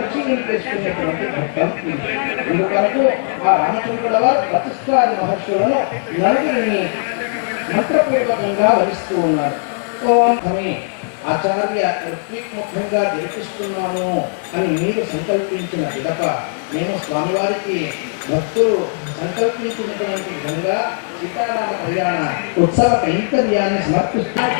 పరిశీలించేసుకునేటువంటి ఘట్టం ఇది. ఇందుకొరకు ఆ రామచంద్రుల వారు ప్రతిష్టాది మహర్షులను నలుగురిని మంత్రపూర్వకంగా వహిస్తూ ఉన్నారు ఓం అని ఆచార్య ఋత్విక్ముఖంగా జరిపిస్తున్నాము అని మీరు సంకల్పించిన విడప నేను స్వామివారికి భక్తులు సంకల్పించినటువంటి విధంగా సీతారామ కళ్యాణ ఉత్సవ కైంకర్యాన్ని సమర్పిస్తున్నారు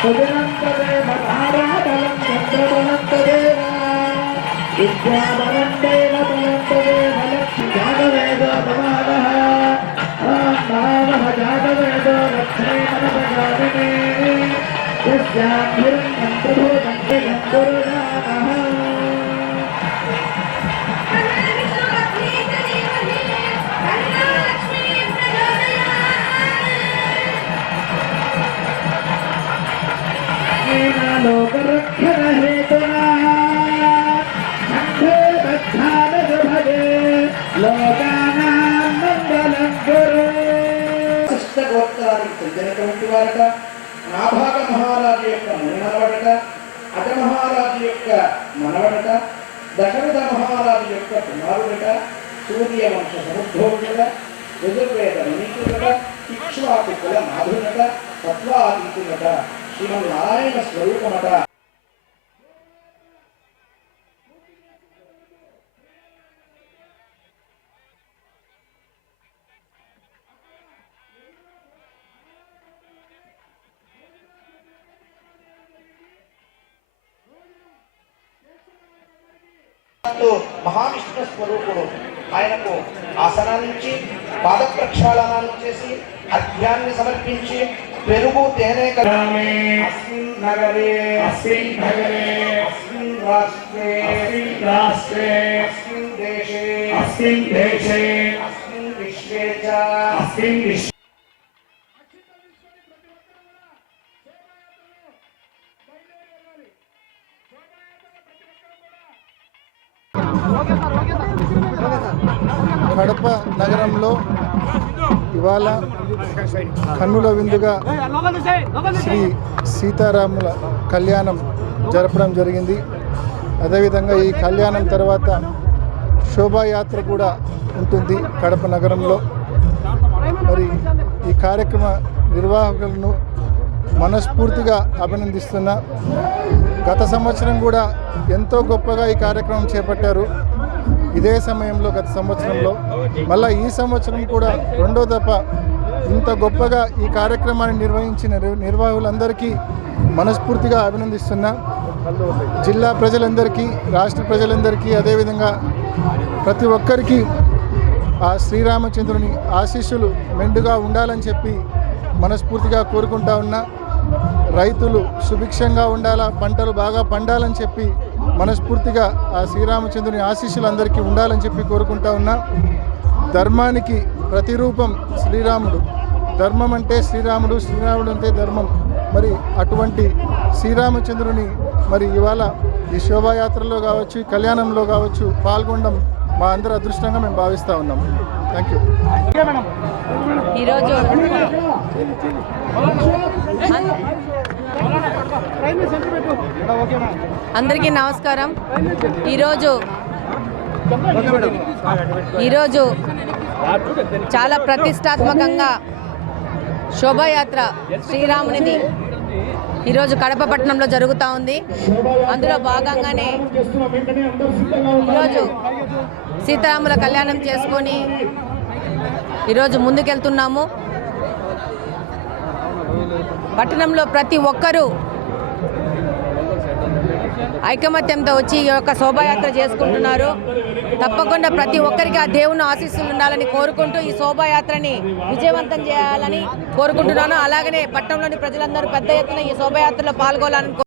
సుజనంతదేవ తారాబలం చంద్రబలంతదేవ విద్యాబలం దేవ బలంతదేవ లక్ష్మి జాగవేదో భవావహ భావః జాగవేదో లక్ష్మీ మనపజాననే యస్యాభిర్నంతభూతం జగద్గురు గోత్రానికి చెందినటువంటి వారట నాభాగ మహారాజు యొక్క మనవడట అజ మహారాజు యొక్క మనవడట దశరథ మహారాజు యొక్క కుమారుడట సూర్య వంశ సముద్భవుడట ఋజుర్వేద ఇక్ష్వాకు కుల నాథుడట తత్వాతీతుడట శ్రీమన్నారాయణ స్వరూపమట మహావిష్ణు స్వరూపుడు ఆయనకు ఆసనాన్నించి పాద ప్రక్షాళనాలు చేసి అర్ఘ్యాన్ని సమర్పించి పెరుగు తేనె కరామే అస్మిన్ నగరే. అస్మిన్ నగరే. అస్మిన్ రాష్ట్రే. అస్మిన్ రాష్ట్రే. అస్మిన్ దేశే. అస్మిన్ దేశే. అస్మిన్ విశ్వే చ అస్మిన్ విశ్వ. కడప నగరంలో ఇవాళ కన్నుల విందుగా శ్రీ సీతారాముల కళ్యాణం జరపడం జరిగింది. అదేవిధంగా ఈ కళ్యాణం తర్వాత శోభాయాత్ర కూడా ఉంటుంది కడప నగరంలో. మరి ఈ కార్యక్రమ నిర్వాహకులను మనస్ఫూర్తిగా అభినందిస్తున్నా. గత సంవత్సరం కూడా ఎంతో గొప్పగా ఈ కార్యక్రమం చేపట్టారు. ఇదే సమయంలో గత సంవత్సరంలో మళ్ళా ఈ సంవత్సరం కూడా రెండో దఫ ఇంత గొప్పగా ఈ కార్యక్రమాన్ని నిర్వహించిన నిర్వాహకులందరికీ మనస్ఫూర్తిగా అభినందిస్తున్నా. జిల్లా ప్రజలందరికీ రాష్ట్ర ప్రజలందరికీ అదేవిధంగా ప్రతి ఒక్కరికి ఆ శ్రీరామచంద్రుని ఆశీస్సులు మెండుగా ఉండాలని చెప్పి మనస్ఫూర్తిగా కోరుకుంటా ఉన్నా. రైతులు సుభిక్షంగా ఉండాలా పంటలు బాగా పండాలని చెప్పి మనస్ఫూర్తిగా ఆ శ్రీరామచంద్రుని ఆశీస్సులు అందరికీ ఉండాలని చెప్పి కోరుకుంటా ఉన్నా ధర్మానికి ప్రతిరూపం శ్రీరాముడు ధర్మం అంటే శ్రీరాముడు శ్రీరాముడు అంటే ధర్మం మరి అటువంటి శ్రీరామచంద్రుని మరి ఇవాళ ఈ శోభాయాత్రలో కావచ్చు ఈ కళ్యాణంలో కావచ్చు పాల్గొనడం మా అందరి అదృష్టంగా మేము భావిస్తూ ఉన్నాం థ్యాంక్ యూ ఈరోజు అందరికీ నమస్కారం. ఈరోజు ఈరోజు చాలా ప్రతిష్టాత్మకంగా శోభాయాత్ర శ్రీరామునిది ఈరోజు కడప పట్టణంలో జరుగుతూ ఉంది. అందులో భాగంగానే ఈరోజు సీతారాముల కళ్యాణం చేసుకొని ఈరోజు ముందుకెళ్తున్నాము. పట్టణంలో ప్రతి ఒక్కరూ ఐకమత్యంతో వచ్చి ఈ యొక్క శోభాయాత్ర చేసుకుంటున్నారు. తప్పకుండా ప్రతి ఒక్కరికి ఆ దేవుని ఆశీస్సులు ఉండాలని కోరుకుంటూ ఈ శోభాయాత్రని విజయవంతం చేయాలని కోరుకుంటున్నాను. అలాగనే పట్టణంలోని ప్రజలందరూ పెద్ద ఎత్తున ఈ శోభాయాత్రలో పాల్గొనాలని